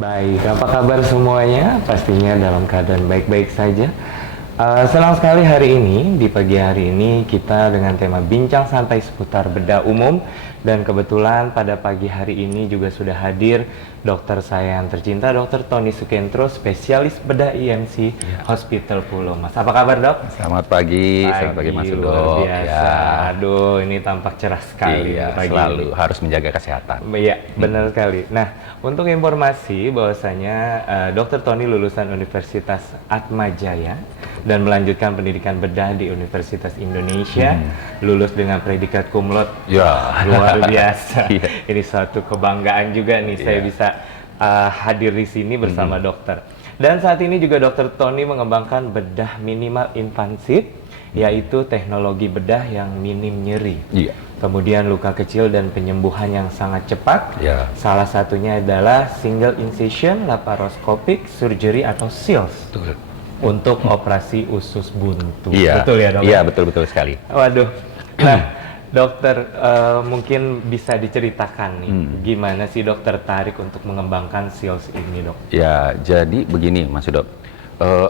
Baik, apa kabar semuanya? Pastinya dalam keadaan baik-baik saja. Senang sekali hari ini, di pagi hari ini kita dengan tema bincang santai seputar bedah umum. Dan kebetulan pada pagi hari ini juga sudah hadir dokter saya yang tercinta, Dokter Tony Sukentro, spesialis bedah IMC Hospital Pulau Mas. Apa kabar, Dok? Selamat pagi, selamat pagi Mas Udo. Luar biasa. Aduh, ini tampak cerah sekali pagi selalu ini. harus menjaga kesehatan. Iya, benar sekali. Nah, untuk informasi bahwasanya Dr. Tony lulusan Universitas Atmajaya dan melanjutkan pendidikan bedah di Universitas Indonesia, lulus dengan predikat cum laude. Ya, Luar biasa. Iya. Ini suatu kebanggaan juga nih saya bisa hadir di sini bersama dokter. Dan saat ini juga Dr. Tony mengembangkan bedah minimal invasif, yaitu teknologi bedah yang minim nyeri. Iya. Kemudian luka kecil dan penyembuhan yang sangat cepat. Ya. Salah satunya adalah single incision laparoscopic surgery atau SILS Betul. untuk operasi usus buntu. Iya. Betul ya, Dok? Iya, betul sekali. Waduh. Nah, dokter, mungkin bisa diceritakan nih, gimana sih dok tertarik untuk mengembangkan SILS ini, Dok? Ya, jadi begini Mas Udo.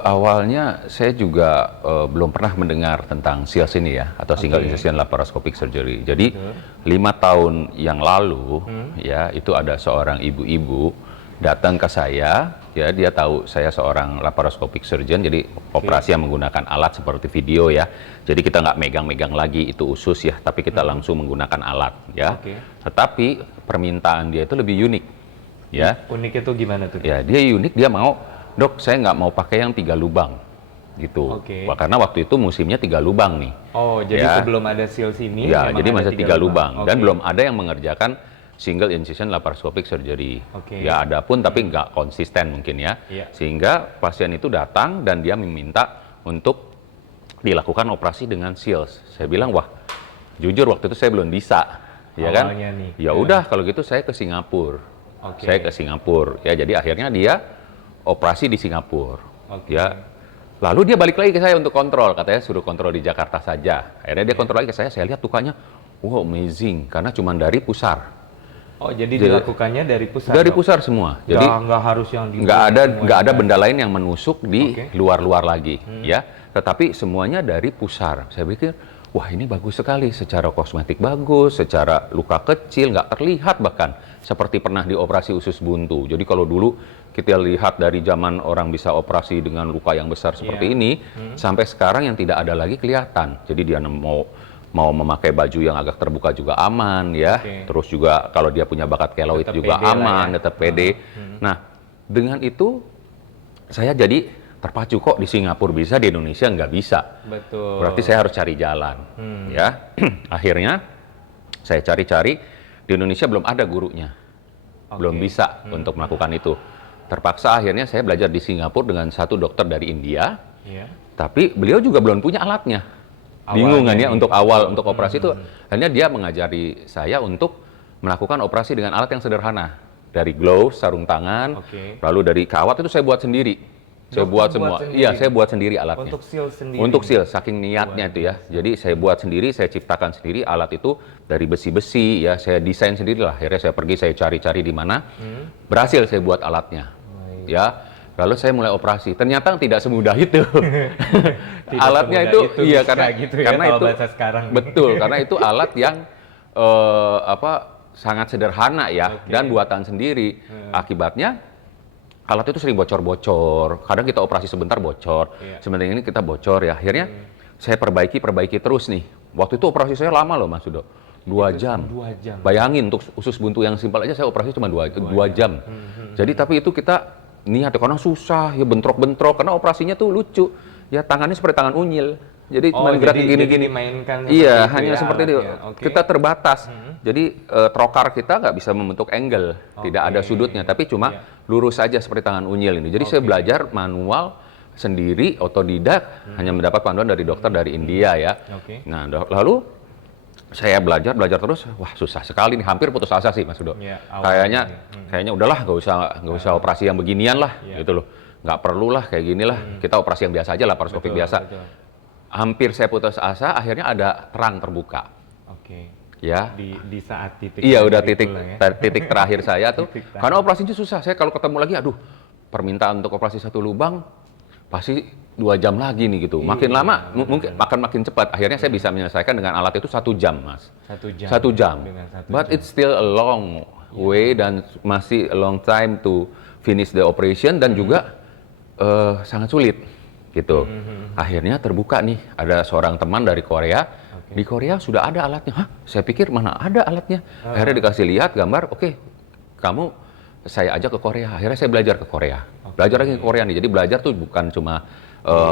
Awalnya saya juga belum pernah mendengar tentang SILS ini ya, atau single incision laparoscopic surgery. Jadi 5 tahun yang lalu ya, itu ada seorang ibu-ibu datang ke saya, ya dia tahu saya seorang laparoscopic surgeon, jadi operasi yang menggunakan alat seperti video ya. Jadi kita nggak megang-megang lagi itu usus ya, tapi kita langsung menggunakan alat ya. Tetapi permintaan dia itu lebih unik ya. Unik itu gimana tuh? Ya, dia unik, dia mau, dok saya nggak mau pakai yang 3 lubang gitu. Wah, karena waktu itu musimnya 3 lubang nih. Oh, jadi ya. sebelum ada SILS ini Ya, memang jadi ada masih 3 lubang. Dan Oke. belum ada yang mengerjakan single incision laparoscopic surgery. Ya ada pun tapi nggak konsisten mungkin ya. Sehingga pasien itu datang dan dia meminta untuk dilakukan operasi dengan SILS. Saya bilang, wah jujur waktu itu saya belum bisa. Ya kan? Awalnya nih. Ya udah kalau gitu saya ke Singapura. Saya ke Singapura. Ya jadi akhirnya dia operasi di Singapura. Ya. Lalu dia balik lagi ke saya untuk kontrol. Katanya suruh kontrol di Jakarta saja. Akhirnya dia kontrol lagi ke saya lihat lukanya, wow amazing. Karena cuma dari pusar. Oh, jadi dilakukannya dari pusar? Dari Dok? pusar semua. Jadi nggak harus yang di nggak ada benda lain yang menusuk di luar-luar lagi, ya. Tetapi semuanya dari pusar. Saya pikir, wah ini bagus sekali. Secara kosmetik bagus, secara luka kecil nggak terlihat bahkan seperti pernah dioperasi usus buntu. Jadi kalau dulu kita lihat dari zaman orang bisa operasi dengan luka yang besar seperti ini, sampai sekarang yang tidak ada lagi kelihatan. Jadi dia mau memakai baju yang agak terbuka juga aman ya. Terus juga kalau dia punya bakat keloid Tetap juga pede aman, ya. tetap pede. Nah, dengan itu saya jadi terpacu, kok di Singapura bisa, di Indonesia nggak bisa. Betul. Berarti saya harus cari jalan. Ya. Akhirnya saya cari-cari, di Indonesia belum ada gurunya. Belum bisa untuk melakukan itu. Terpaksa akhirnya saya belajar di Singapura dengan satu dokter dari India. Tapi beliau juga belum punya alatnya. Bingung kan ya untuk awal untuk operasi itu. Akhirnya dia mengajari saya untuk melakukan operasi dengan alat yang sederhana. Dari gloves, sarung tangan, lalu dari kawat itu saya buat sendiri. Saya buat semua. Iya, saya buat sendiri alatnya. Untuk SILS sendiri? Untuk SILS, saking niatnya itu ya. Jadi saya buat sendiri, saya ciptakan sendiri alat itu dari besi-besi ya. Saya desain sendiri lah. Akhirnya saya pergi, saya cari-cari di mana. Berhasil saya buat alatnya. Ya. Lalu saya mulai operasi. Ternyata tidak semudah itu. Alatnya itu iya karena gitu ya, karena kalau itu bahasa sekarang. betul karena itu alat yang sangat sederhana ya dan buatan sendiri. Akibatnya alat itu sering bocor-bocor. Kadang kita operasi sebentar bocor. Sebentar ini kita bocor ya. Akhirnya saya perbaiki terus nih. Waktu itu operasi saya lama loh Mas Udo. 2 jam. 2 jam. Bayangin untuk usus buntu yang simpel aja saya operasi cuma 2 jam. Jadi tapi itu kita niat karena susah ya, bentrok-bentrok karena operasinya tuh lucu. Ya tangannya seperti tangan unyil. Jadi cuma gerakin gini-gini. Iya, hanya seperti itu. Kita terbatas. Jadi trokar kita nggak bisa membentuk angle, tidak ada sudutnya, tapi cuma lurus saja seperti tangan unyil ini. Jadi saya belajar manual sendiri, otodidak, hanya mendapat panduan dari dokter dari India ya. Nah, lalu saya belajar terus, wah susah sekali nih, hampir putus asa sih Mas Udo. Kayaknya udahlah, nggak usah operasi yang beginian lah, gitu loh. Nggak perlu lah kayak gini lah, kita operasi yang biasa aja, laparoscopik biasa. Hampir saya putus asa, akhirnya ada terang terbuka. Ya. Di saat titik. Iya, udah terakhir titik itulah ya. titik terakhir saya tuh. Titik terakhir. Karena operasinya susah. Saya kalau ketemu lagi, aduh, permintaan untuk operasi satu lubang pasti 2 jam lagi nih gitu. Makin Iya, lama mungkin akan makin cepat. Akhirnya saya bisa menyelesaikan dengan alat itu 1 jam, Mas. 1 jam. 1 jam. Dengan 1 But jam. it's still a long way dan masih a long time to finish the operation dan juga sangat sulit gitu. Akhirnya terbuka nih, ada seorang teman dari Korea. Di Korea sudah ada alatnya. Hah? Saya pikir mana ada alatnya. Akhirnya dikasih lihat gambar, oke, kamu saya ajak ke Korea. Akhirnya saya belajar ke Korea. Belajar lagi ke Korea nih. Jadi belajar tuh bukan cuma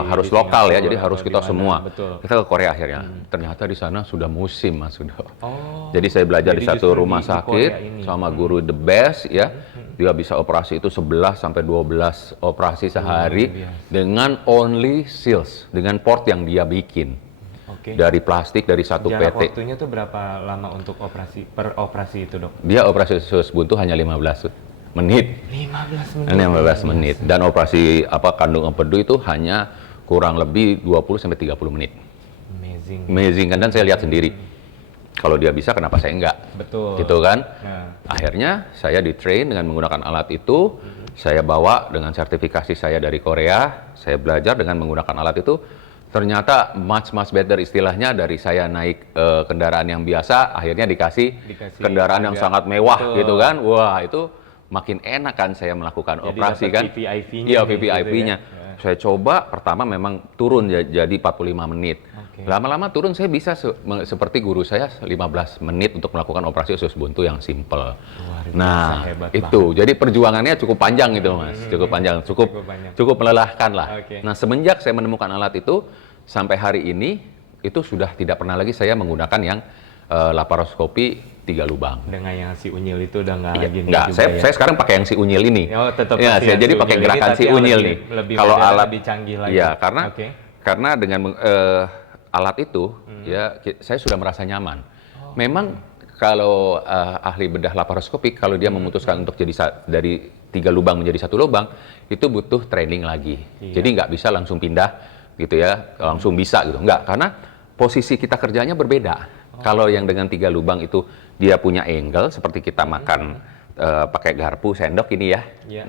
harus lokal ya, jadi harus kita semua. Betul. Kita ke Korea akhirnya. Ternyata di sana sudah musim, Mas, sudah. Oh. Jadi saya belajar Jadi di satu justru rumah di Korea sakit ini. sama guru the best ya. Dia bisa operasi itu 11 sampai 12 operasi sehari dengan only seals, dengan port yang dia bikin. Oke. Dari plastik dari satu Jarak PT. waktunya tuh berapa lama untuk per operasi itu, Dok? Dia operasi usus buntu hanya 15 menit. 15 menit. 15 menit. Dan operasi kandung empedu itu hanya kurang lebih 20 sampai 30 menit. Amazing. Amazing kan, dan saya lihat sendiri. Kalau dia bisa, kenapa saya enggak? Betul. Gitu kan? Nah. Akhirnya saya di-train dengan menggunakan alat itu. Saya bawa dengan sertifikasi saya dari Korea. Saya belajar dengan menggunakan alat itu. Ternyata much better istilahnya dari saya naik kendaraan yang biasa, akhirnya dikasih kendaraan yang sangat mewah. Betul. Gitu kan. Wah, itu makin enak kan saya melakukan Jadi operasi dapat kan. VVIP-nya. Iya, VVIP-nya. Gitu ya. Saya coba pertama memang turun jadi 45 menit. Oke. Lama-lama turun saya bisa seperti guru saya 15 menit untuk melakukan operasi usus buntu yang simple. Nah, hebat itu. Jadi perjuangannya cukup panjang gitu, Mas. Cukup panjang, cukup melelahkan lah. Oke. Nah, semenjak saya menemukan alat itu sampai hari ini itu sudah tidak pernah lagi saya menggunakan yang laparoskopi 3 lubang. Dengan yang si unyil itu udah nggak lagi nih Enggak, juga saya sekarang pakai yang si unyil ini. Oh, tetap ya, masih saya yang jadi si pakai unyil gerakan ini, si tapi unyil lebih- nih. lebih Kalau modern, alat lebih canggih lagi. Iya, Oke. karena dengan alat itu ya saya sudah merasa nyaman. Memang kalau ahli bedah laparoskopik kalau dia memutuskan untuk jadi dari 3 lubang menjadi 1 lubang itu butuh training lagi. Jadi nggak bisa langsung pindah gitu ya, langsung bisa gitu. Nggak, karena posisi kita kerjanya berbeda. Kalau yang dengan 3 lubang itu dia punya angle seperti kita makan pakai garpu sendok ini ya. Iya.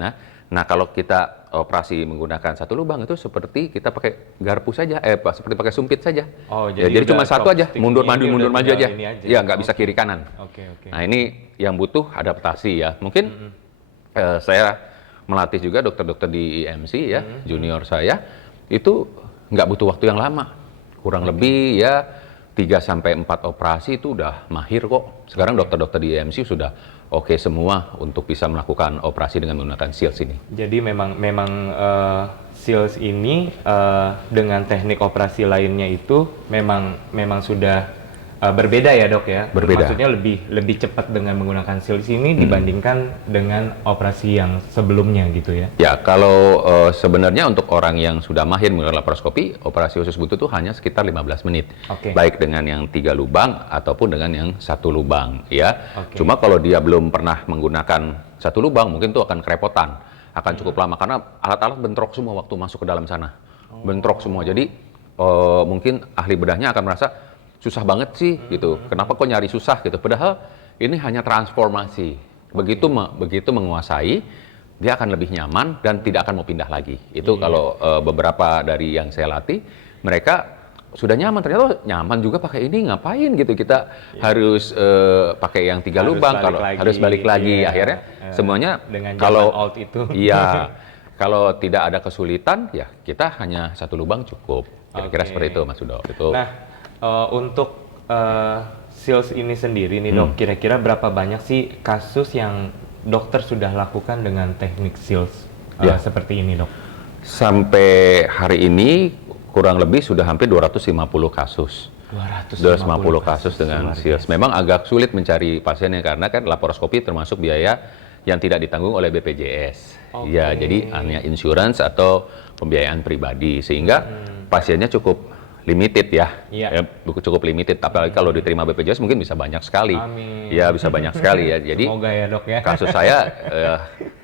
Nah kalau kita operasi menggunakan 1 lubang itu seperti kita pakai garpu saja, seperti pakai sumpit saja. Oh, Ya, jadi cuma satu aja, mundur maju aja. ini aja. Ya nggak bisa kiri kanan. Oke. Nah ini yang butuh adaptasi ya. Mungkin saya melatih juga dokter-dokter di IMC ya, junior saya itu nggak butuh waktu yang lama, kurang lebih ya 3-4 operasi itu udah mahir kok. Sekarang dokter-dokter di IMC sudah oke semua untuk bisa melakukan operasi dengan menggunakan seals ini. Jadi memang seals ini dengan teknik operasi lainnya itu memang sudah berbeda ya, Dok ya. Berbeda. Maksudnya lebih cepat dengan menggunakan seals ini dibandingkan dengan operasi yang sebelumnya gitu ya. Ya, kalau sebenarnya untuk orang yang sudah mahir menggunakan laparoskopi, operasi usus buntu itu hanya sekitar 15 menit. Oke. Baik dengan yang 3 lubang ataupun dengan yang 1 lubang, ya. Oke. Cuma kalau dia belum pernah menggunakan 1 lubang, mungkin itu akan kerepotan, akan cukup lama karena alat-alat bentrok semua waktu masuk ke dalam sana. Bentrok semua. Jadi mungkin ahli bedahnya akan merasa susah banget sih gitu. Kenapa kok nyari susah gitu? Padahal ini hanya transformasi. Begitu menguasai, dia akan lebih nyaman dan tidak akan mau pindah lagi. Itu kalau beberapa dari yang saya latih, mereka sudah nyaman. Ternyata nyaman juga pakai ini, ngapain gitu? Kita harus pakai yang 3 lubang, kalau harus balik lagi. Akhirnya semuanya dengan kalau zaman old itu. Iya, kalau tidak ada kesulitan, ya kita hanya 1 lubang cukup. Kira-kira seperti itu, Mas Udo. Itu. Nah, untuk seals ini sendiri nih, Dok, kira-kira berapa banyak sih kasus yang dokter sudah lakukan dengan teknik seals seperti ini, Dok? Sampai hari ini kurang lebih sudah hampir 250 kasus. 250 kasus dengan seals. Memang agak sulit mencari pasiennya karena kan laparoskopi termasuk biaya yang tidak ditanggung oleh BPJS. Ya, jadi hanya insurance atau pembiayaan pribadi sehingga pasiennya cukup limited ya. Cukup limited. Apalagi kalau diterima BPJS mungkin bisa banyak sekali. Amin. Ya, bisa banyak sekali ya. Jadi semoga ya, Dok ya. kasus saya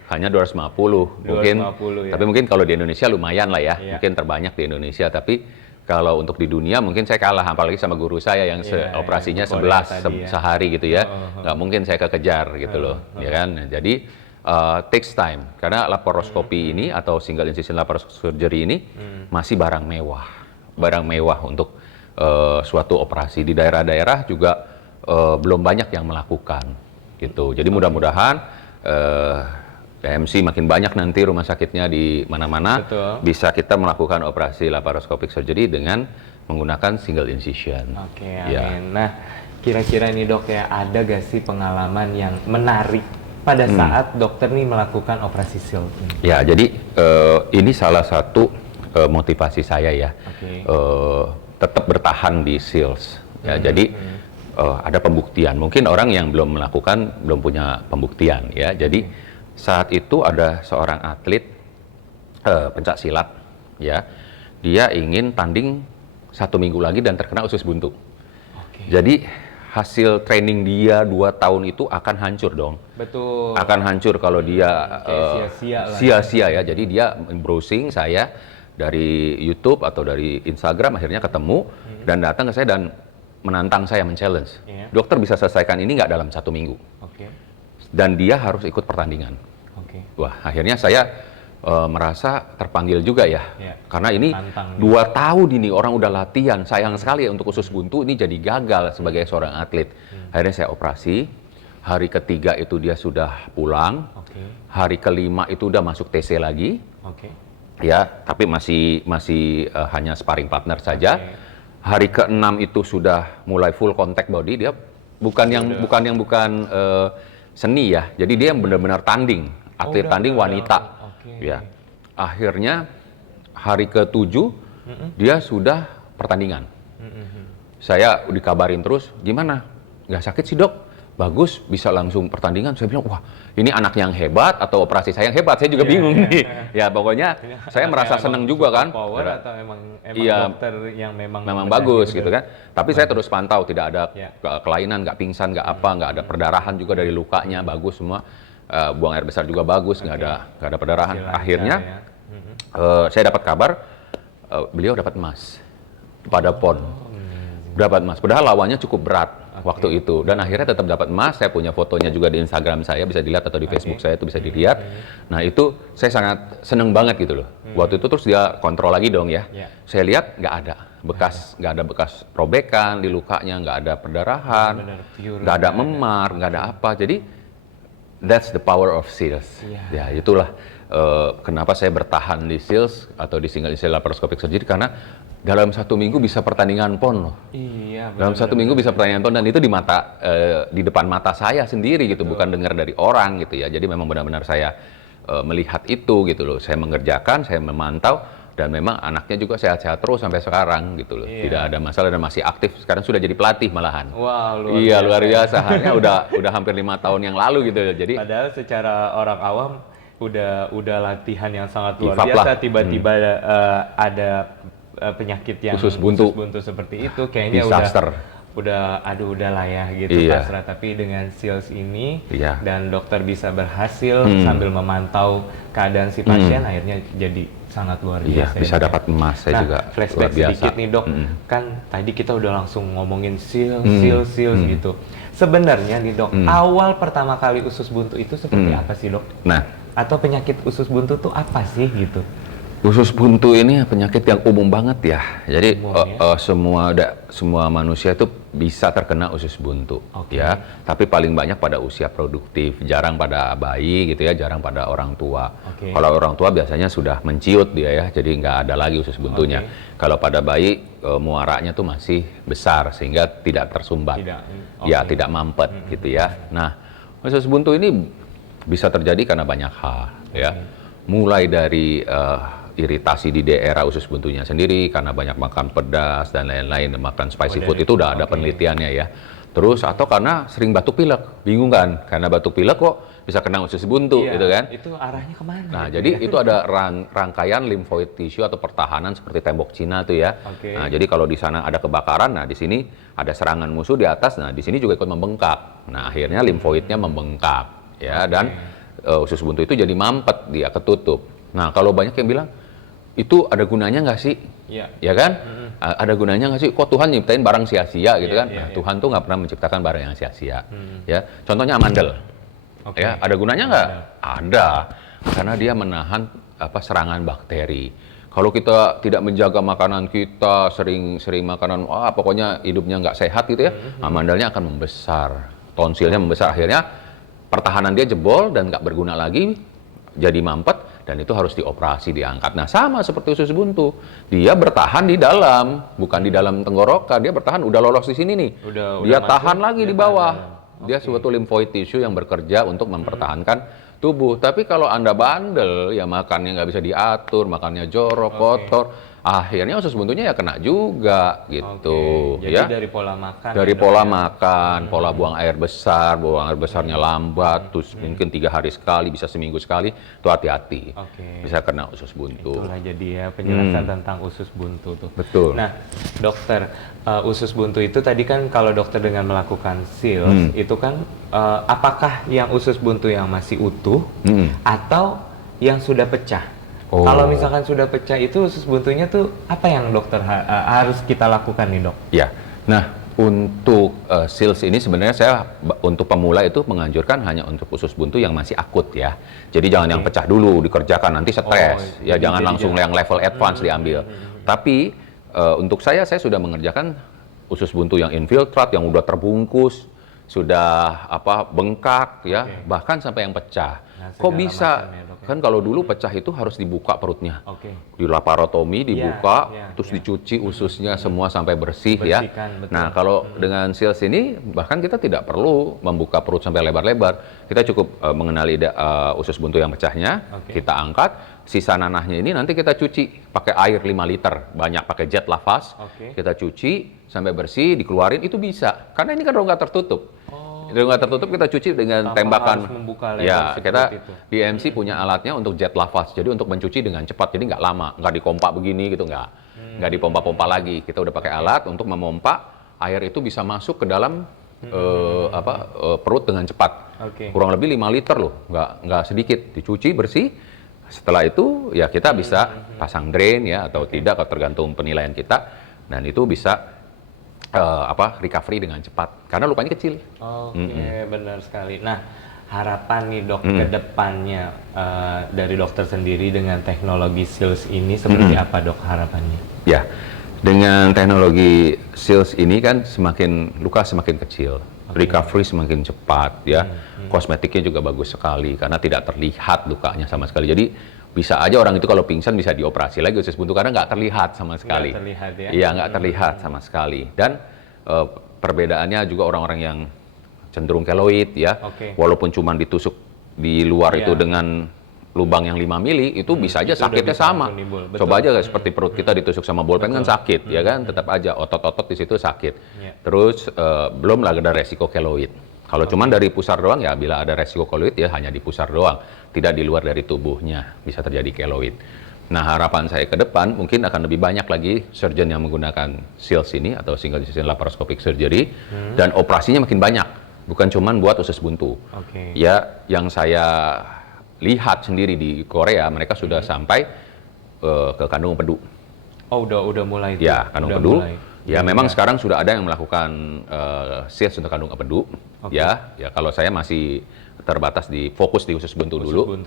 hanya 250 mungkin. 250 ya. Tapi mungkin kalau di Indonesia lumayan lah ya. Mungkin terbanyak di Indonesia, tapi Kalau untuk di dunia mungkin saya kalah, apalagi sama guru saya yang operasinya di Korea 11 tadi ya. sehari gitu ya. Nggak mungkin saya kekejar gitu loh, ya kan. Nah, jadi takes time karena laparoskopi ini atau single incision laparoscopic surgery ini masih barang mewah untuk suatu operasi. Di daerah-daerah juga belum banyak yang melakukan gitu. Jadi mudah-mudahan KMC makin banyak nanti rumah sakitnya di mana-mana bisa kita melakukan operasi laparoscopic surgery dengan menggunakan single incision. Oke, amin. Nah, kira-kira nih dok ya, ada gak sih pengalaman yang menarik pada saat dokter nih melakukan operasi SILS ini? Ya, jadi ini salah satu motivasi saya ya, tetap bertahan di SILS. Ya, jadi ada pembuktian. Mungkin orang yang belum melakukan belum punya pembuktian ya. Jadi saat itu ada seorang atlet pencak silat, ya, dia ingin tanding 1 minggu lagi dan terkena usus buntu. Jadi hasil training dia 2 tahun itu akan hancur dong. Betul. Akan hancur kalau dia sia-sia ya. Jadi dia browsing saya dari YouTube atau dari Instagram, akhirnya ketemu dan datang ke saya dan menantang saya, men-challenge. Dokter bisa selesaikan ini nggak dalam 1 minggu? Dan dia harus ikut pertandingan. Wah, akhirnya saya merasa terpanggil juga ya. Karena ini 2 tahun ini orang udah latihan. Sayang sekali ya untuk usus buntu ini jadi gagal sebagai seorang atlet. Akhirnya saya operasi. Hari ketiga itu dia sudah pulang. Hari kelima itu udah masuk TC lagi. Ya, tapi masih hanya sparring partner saja. Hari ke-6 itu sudah mulai full contact body. Dia bukan seni ya. Jadi dia benar-benar tanding, atlet tanding wanita. Ya. Akhirnya hari ke-7 dia sudah pertandingan. Saya dikabarin terus, gimana? Nggak sakit sih dok? Bagus, bisa langsung pertandingan. Saya bilang, wah ini anak yang hebat atau operasi saya yang hebat? Saya juga bingung nih. Ya pokoknya saya merasa senang juga kan. Power atau emang dokter yang memang bagus gitu kan. Tapi saya terus pantau, tidak ada kelainan, nggak pingsan, nggak ada perdarahan juga dari lukanya, bagus semua. Buang air besar juga bagus, nggak ada perdarahan. Akhirnya saya dapat kabar beliau dapat emas pada PON. Dapat emas, padahal lawannya cukup berat waktu itu, dan akhirnya tetap dapat emas. Saya punya fotonya juga di Instagram saya, bisa dilihat, atau di Facebook saya itu bisa dilihat. Nah itu saya sangat seneng banget gitu loh. Waktu itu terus dia kontrol lagi dong ya. Saya lihat nggak ada bekas robekan di lukanya, nggak ada perdarahan, nggak ada memar, nggak ada apa. Jadi that's the power of SILS. Ya itulah kenapa saya bertahan di SILS atau di single incision laparoscopic surgery, karena dalam 1 minggu bisa pertandingan PON loh. Dalam 1 minggu bisa pertandingan PON, dan itu di depan mata saya sendiri gitu, bukan dengar dari orang gitu ya. Jadi memang benar-benar saya melihat itu gitu loh. Saya mengerjakan, saya memantau, dan memang anaknya juga sehat-sehat terus sampai sekarang gitu loh. Tidak ada masalah dan masih aktif. Sekarang sudah jadi pelatih malahan. Wah, luar biasa. Hanya udah hampir 5 tahun yang lalu gitu. Jadi padahal secara orang awam udah latihan yang sangat luar biasa, tiba-tiba ada penyakit yang usus buntu seperti itu, kayaknya udah lah ya gitu, pasrah. Tapi dengan SILS ini dan dokter bisa berhasil sambil memantau keadaan si pasien, akhirnya jadi sangat luar biasa. Bisa dapat emas. Saya juga flashback sedikit nih dok, kan tadi kita udah langsung ngomongin SILS gitu. Sebenarnya nih dok, awal pertama kali usus buntu itu seperti apa sih dok? Atau penyakit usus buntu tuh apa sih gitu? Usus buntu ini penyakit yang umum banget ya. Jadi semua manusia itu bisa terkena usus buntu ya. Tapi paling banyak pada usia produktif, jarang pada bayi gitu ya, jarang pada orang tua. Kalau orang tua biasanya sudah menciut dia ya, jadi nggak ada lagi usus buntunya. Kalau pada bayi muaranya tuh masih besar sehingga tidak tersumbat, tidak mampet gitu ya. Nah, usus buntu ini bisa terjadi karena banyak hal ya. Mulai dari iritasi di daerah usus buntunya sendiri karena banyak makan pedas dan lain-lain, makan spicy food, itu udah ada penelitiannya ya. Terus atau karena sering batuk pilek, bingung kan? Karena batuk pilek kok bisa kena usus buntu gitu kan? Itu arahnya kemana? Nah, jadi itu ada rangkaian limfoid tissue atau pertahanan seperti tembok Cina tuh ya. Nah, jadi kalau di sana ada kebakaran, nah di sini ada serangan musuh di atas, nah di sini juga ikut membengkak. Nah, akhirnya limfoidnya membengkak ya, dan usus buntu itu jadi mampet, dia ketutup. Nah, kalau banyak yang bilang itu ada gunanya nggak sih? Ya kan? Ada gunanya nggak sih? Kok Tuhan nyiptain barang sia-sia gitu kan? Iya, Nah, iya. Tuhan tuh nggak pernah menciptakan barang yang sia-sia. Ya, contohnya amandel. Oke. Ya, ada gunanya nggak? Ada, karena dia menahan serangan bakteri. Kalau kita tidak menjaga makanan kita, sering makanan, pokoknya hidupnya nggak sehat gitu ya, amandelnya akan membesar, tonsilnya membesar, akhirnya pertahanan dia jebol dan nggak berguna lagi, jadi mampet, dan itu harus dioperasi, diangkat. Nah, sama seperti usus buntu, dia bertahan di dalam, bukan di dalam tenggorokan, dia bertahan, udah lolos di sini nih, dia tahan lagi di bawah. Dia suatu lymphoid tissue yang bekerja untuk mempertahankan tubuh. Tapi kalau Anda bandel, ya makannya nggak bisa diatur, makannya jorok, kotor, akhirnya usus buntunya ya kena juga gitu. Jadi ya. dari pola makan. Dari pola makan, pola buang air besar, buang air besarnya lambat, terus mungkin 3 hari sekali, bisa seminggu sekali, itu hati-hati. Bisa kena usus buntu. Itulah jadi ya penjelasan tentang usus buntu tuh. Betul. Nah, dokter, usus buntu itu tadi kan kalau dokter dengan melakukan SEALS, itu kan apakah yang usus buntu yang masih utuh atau yang sudah pecah? Kalau misalkan sudah pecah itu usus buntunya tuh apa yang dokter harus kita lakukan nih, Dok? Ya, nah untuk SEALS ini sebenarnya saya untuk pemula itu menganjurkan hanya untuk usus buntu yang masih akut ya. Jadi jangan yang pecah dulu dikerjakan, nanti stres. Ya jangan langsung yang level advance diambil. Tapi untuk saya sudah mengerjakan usus buntu yang infiltrat, yang udah terbungkus, sudah bengkak ya, bahkan sampai yang pecah. Kok bisa? Kan kalau dulu pecah itu harus dibuka perutnya, di laparotomi dibuka, terus dicuci ususnya semua sampai bersih ya. Nah kalau dengan SEALS ini bahkan kita tidak perlu membuka perut sampai lebar-lebar, kita cukup mengenali usus buntu yang pecahnya, kita angkat, sisa nanahnya ini nanti kita cuci pakai air 5 liter, banyak pakai jet lavas, kita cuci sampai bersih, dikeluarin itu bisa, karena ini kan rongga tertutup. Rongga tertutup kita cuci dengan tembakan. Ya, kita di MC punya alatnya untuk jet lavas. Jadi untuk mencuci dengan cepat. Jadi nggak lama, nggak dipompa begini gitu nggak dipompa-pompa lagi. Kita udah pakai alat untuk memompa air itu bisa masuk ke dalam perut dengan cepat. Kurang lebih 5 liter loh, nggak sedikit. Dicuci bersih. Setelah itu ya kita bisa pasang drain ya atau tidak, tergantung penilaian kita. Dan itu bisa recovery dengan cepat karena lukanya kecil. Benar sekali. Nah, harapan nih dok ke depannya dari dokter sendiri dengan teknologi SEALS ini seperti apa dok harapannya? Ya, dengan teknologi SEALS ini kan semakin luka semakin kecil, recovery semakin cepat ya. Kosmetiknya juga bagus sekali karena tidak terlihat lukanya sama sekali. Jadi bisa aja orang itu kalau pingsan bisa dioperasi lagi usus buntu karena nggak terlihat sama sekali. Nggak terlihat ya? Iya, nggak terlihat sama sekali. Dan perbedaannya juga orang-orang yang cenderung keloid ya, walaupun cuma ditusuk di luar itu dengan lubang yang 5 mili, itu bisa aja sakitnya sama. Coba aja seperti perut kita ditusuk sama bolpen kan sakit, ya kan? Tetap aja otot-otot di situ sakit. Terus belum lagi ada resiko keloid. Kalau cuma dari pusar doang ya, bila ada resiko keloid ya hanya di pusar doang, tidak di luar dari tubuhnya bisa terjadi keloid. Nah harapan saya ke depan mungkin akan lebih banyak lagi surgeon yang menggunakan SEALS ini atau single incision laparoscopic surgery dan operasinya makin banyak, bukan cuma buat usus buntu. Ya yang saya lihat sendiri di Korea mereka sudah sampai ke kandung empedu. Udah mulai itu. Ya kandung empedu. Ya memang sekarang sudah ada yang melakukan SEALS untuk kandung empedu. Ya kalau saya masih terbatas fokus di usus buntu dulu.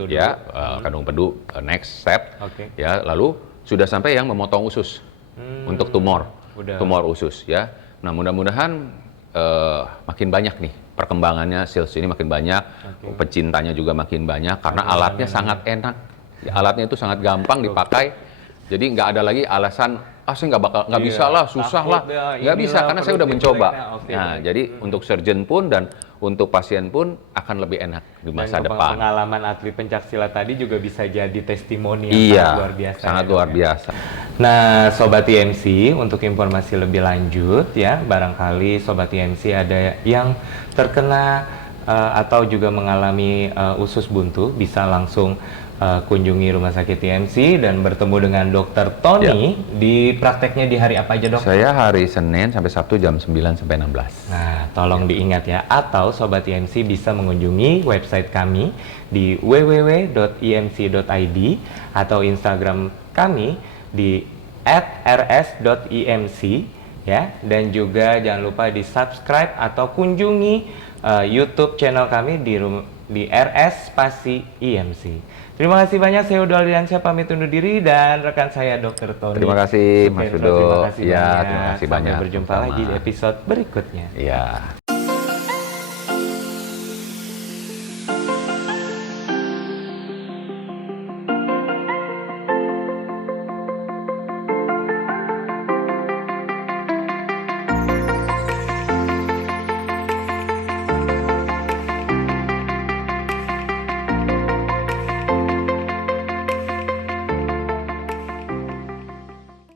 Kandung empedu next step. Ya lalu sudah sampai yang memotong usus untuk tumor usus ya. Nah mudah-mudahan makin banyak nih perkembangannya SEALS ini makin banyak, pecintanya juga makin banyak karena alatnya sangat enak. Alatnya itu sangat gampang dipakai. Jadi nggak ada lagi alasan saya nggak bisa lah, susah lah, nggak bisa karena saya udah mencoba. Nah, jadi untuk surgeon pun dan untuk pasien pun akan lebih enak di masa depan. Pengalaman atlet pencaksilat tadi juga bisa jadi testimoni yang sangat luar biasa. Sangat luar biasa. Nah, Sobat IMC, untuk informasi lebih lanjut ya, barangkali Sobat IMC ada yang terkena atau juga mengalami usus buntu, bisa langsung kunjungi Rumah Sakit IMC dan bertemu dengan Dr. Tony di prakteknya di hari apa aja dok? Saya hari Senin sampai Sabtu jam 9 sampai 16. Nah, tolong diingat ya. Atau Sobat IMC bisa mengunjungi website kami di www.imc.id atau Instagram kami di @rs.imc ya, dan juga jangan lupa di subscribe atau kunjungi YouTube channel kami di RS Spasi IMC. Terima kasih banyak, saya Udo Aldiansyah pamit undur diri, dan rekan saya Dr. Tony. Terima kasih Mas Supetro, Udo. terima kasih Ya, banyak. terima kasih Sampai banyak. berjumpa Sama. lagi di episode berikutnya. Ya.